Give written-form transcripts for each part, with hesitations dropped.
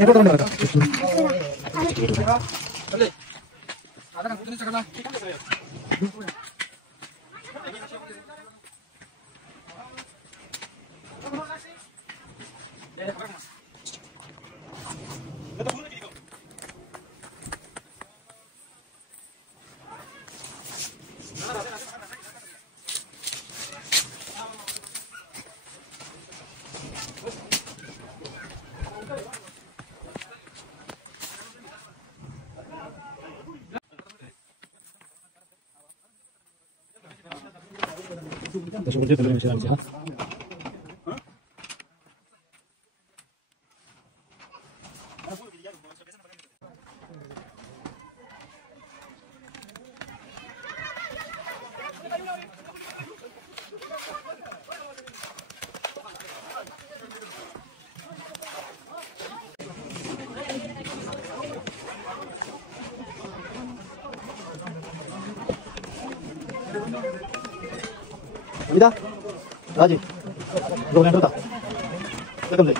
Ini kok ada. Udah, Raji, goreng dulu tak? Tekan deh.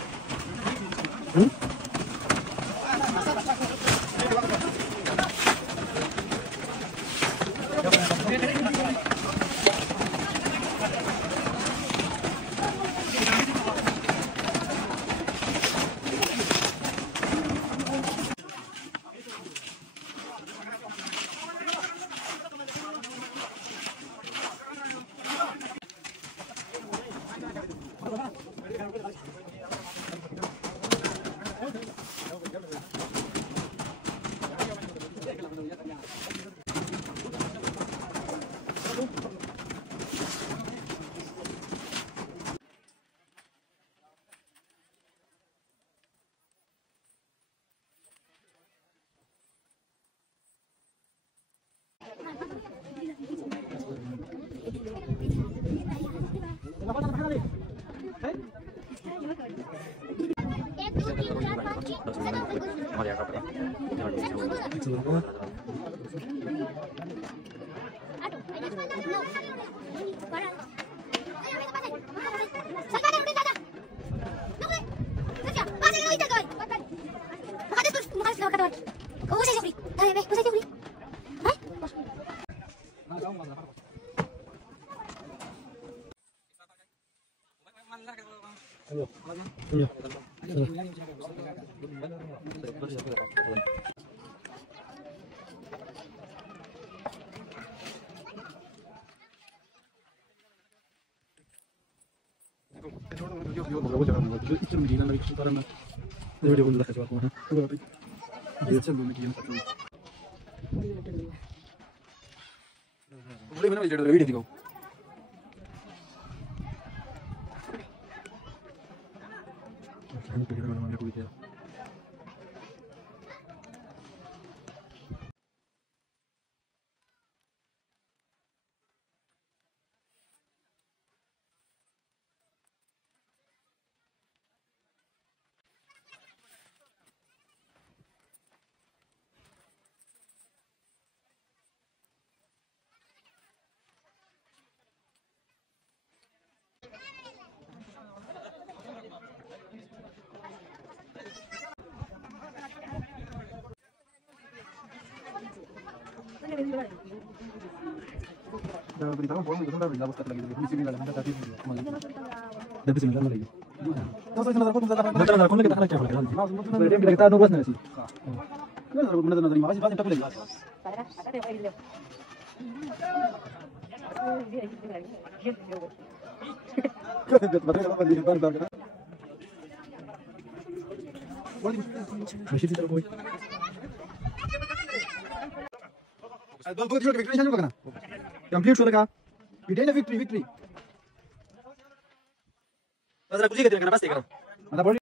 Beritahu pulang itu udah lapor lagi di sini enggak ada tadi dari sini kan lagi. Terus sebentar aku kita kan cek lagi. Berarti kita nunggu nasi. Benar benar masih banyak tapi lagi. Masih tidak boleh. Betul victory saja bukan? Complete sudah kah? Kita ini victory. Ada kunci kita kena pasti kan? Ada